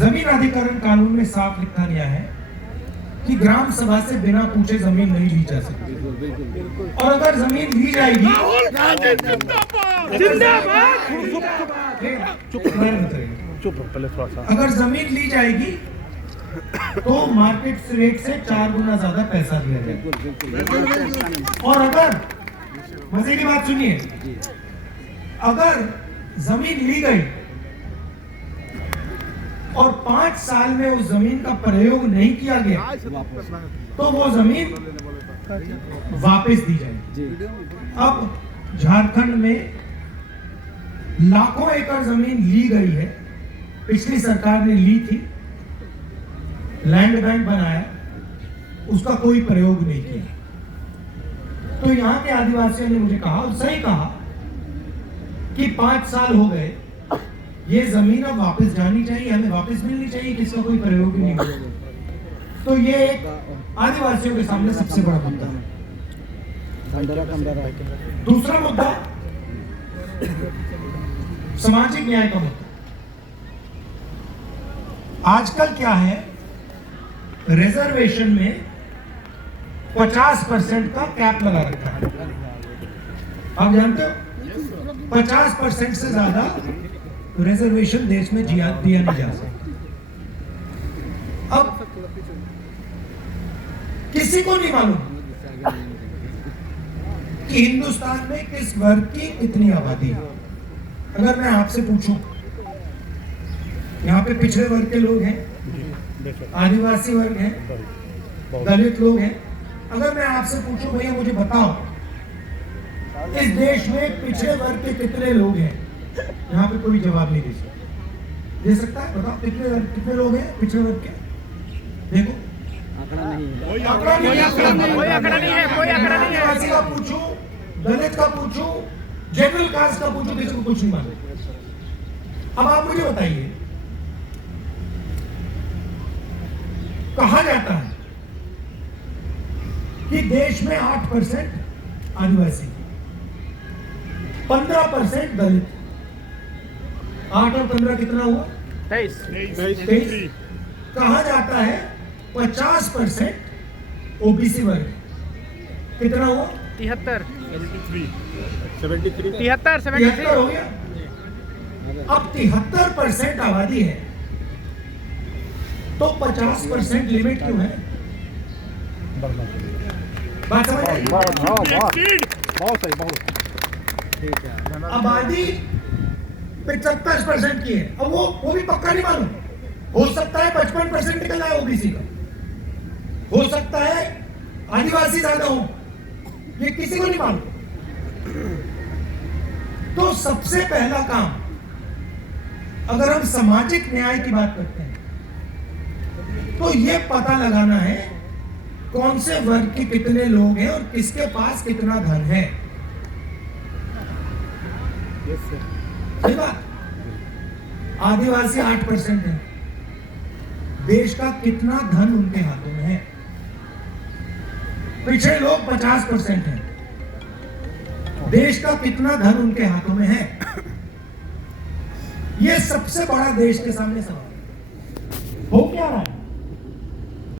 जमीन अधिग्रहण कानून में साफ लिखा गया है कि ग्राम सभा से बिना पूछे जमीन नहीं ली जा सकती, और अगर जमीन ली जाएगी, अगर जमीन ली जाएगी तो मार्केट रेट से 4 गुना ज्यादा पैसा दिया जाएगा। और अगर, मजे की बात सुनिए, अगर जमीन ली गई और 5 साल में उस जमीन का प्रयोग नहीं किया गया तो वो जमीन वापस दी जाएगी। अब झारखंड में लाखों एकड़ जमीन ली गई है, पिछली सरकार ने ली थी, लैंड बैंक बनाया, उसका कोई प्रयोग नहीं किया। तो यहां के आदिवासियों ने मुझे कहा, और सही कहा, कि 5 साल हो गए, ये जमीन अब वापस जानी चाहिए, हमें वापस मिलनी चाहिए, किसका कोई प्रयोग नहीं हुआ। तो ये एक आदिवासियों के सामने सबसे बड़ा मुद्दा है। दूसरा मुद्दा सामाजिक न्याय का मुद्दा। आजकल क्या है, रिजर्वेशन में 50% का कैप लगा रखा है। आप जानते हो 50% से ज्यादा रिजर्वेशन देश में दिया नहीं जा सकता। अब किसी को नहीं मालूम कि हिंदुस्तान में किस वर्ग की कितनी आबादी है। अगर मैं आपसे पूछूं, यहाँ पे पिछड़े वर्ग के लोग हैं, आदिवासी वर्ग हैं, दलित लोग हैं, अगर मैं आपसे पूछूं भैया मुझे बताओ इस देश में पिछड़े वर्ग के कितने लोग हैं, यहाँ पे कोई जवाब नहीं दे सकता है। बताओ कितने लोग हैं पिछड़े वर्ग के? देखो आंकड़ा नहीं है। आदिवासी का पूछूं, दलित का पूछूं, जनरल कास्ट का पूछूं, किसी को कुछ नहीं मालूम। अब आप मुझे बताइए, कहा जाता है कि देश में 8% आदिवासी, 15% दलित, 8 और 15 कितना हुआ? 23। कहा जाता है 50% ओबीसी वर्ग, कितना हुआ? 73 हो गया। अब 73% आबादी है तो 50% लिमिट क्यों है? बात समझ आई? बहुत सही। आबादी 75% की है। अब वो भी पक्का नहीं मालूम, हो सकता है 55% निकल आए ओबीसी का, हो सकता है आदिवासी ज्यादा हो, ये किसी को नहीं मालूम। तो सबसे पहला काम, अगर हम सामाजिक न्याय की बात करते हैं तो ये पता लगाना है कौन से वर्ग के कितने लोग हैं और किसके पास कितना धन है। सही बात। आदिवासी 8% है, देश का कितना धन उनके हाथों में है? पिछड़े लोग 50% हैं, देश का कितना धन उनके हाथों में है? ये सबसे बड़ा देश के सामने सवाल।